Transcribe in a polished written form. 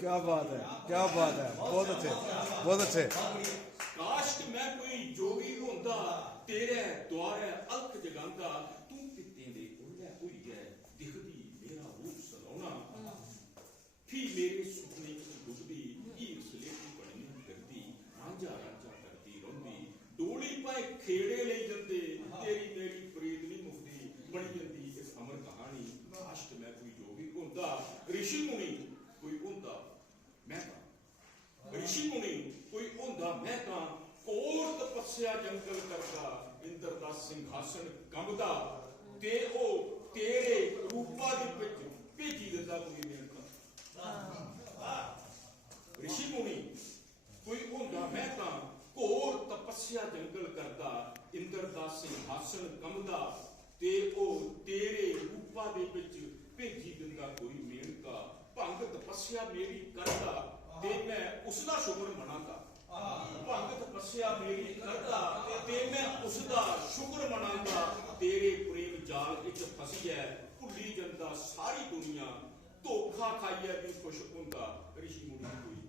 क्या बात है, क्या बात है, बहुत अच्छे, बहुत अच्छे। काश कि मैं कोई जोगी होंदा तेरे द्वारे अलख जगांदा तू पित्ते दे उल्ले होइए दिखदी मेरा रूप सलोना फिर मेरे सुपने की डुबदी हीर सलेटी बनी करदी रांझा रांझा करदी रोंदी डोली पाए खेड़े ले जंदे तेरी मेरी प्रीत नहीं मुक्ति बनी जंदी इस अमर कहानी काश कि मैं कोई जोगी होंदा ऋषि मुनि कोई होंदा मैं ऋषि मुनि कोई होंदा मैं तां कोर तपस्या जंगल करदा इंद्र दा सिंहासन कंबदा ते ओ तेरे रूपा दे विच भेजी दिंदा कोई मेनका ऋषि मुनि कोई होंदा मैं तां कोर तपस्या जंगल करदा इंद्र दा सिंहासन कंबदा ते ओ तेरे रूपा दे विच भेजी दिंदा कोई मेनका भंग तपस्या मेरी करदा ते मैं उसदा शुक्र मनांदा भंग तपस्या मेरी करदा ते मैं उसदा शुक्र मनांदा तेरे प्रेम जाल विच फसी है भुल्ली जंदा सारी दुनिया धोखा खाइए भी खुश होंदा ऋषि मुनि कोई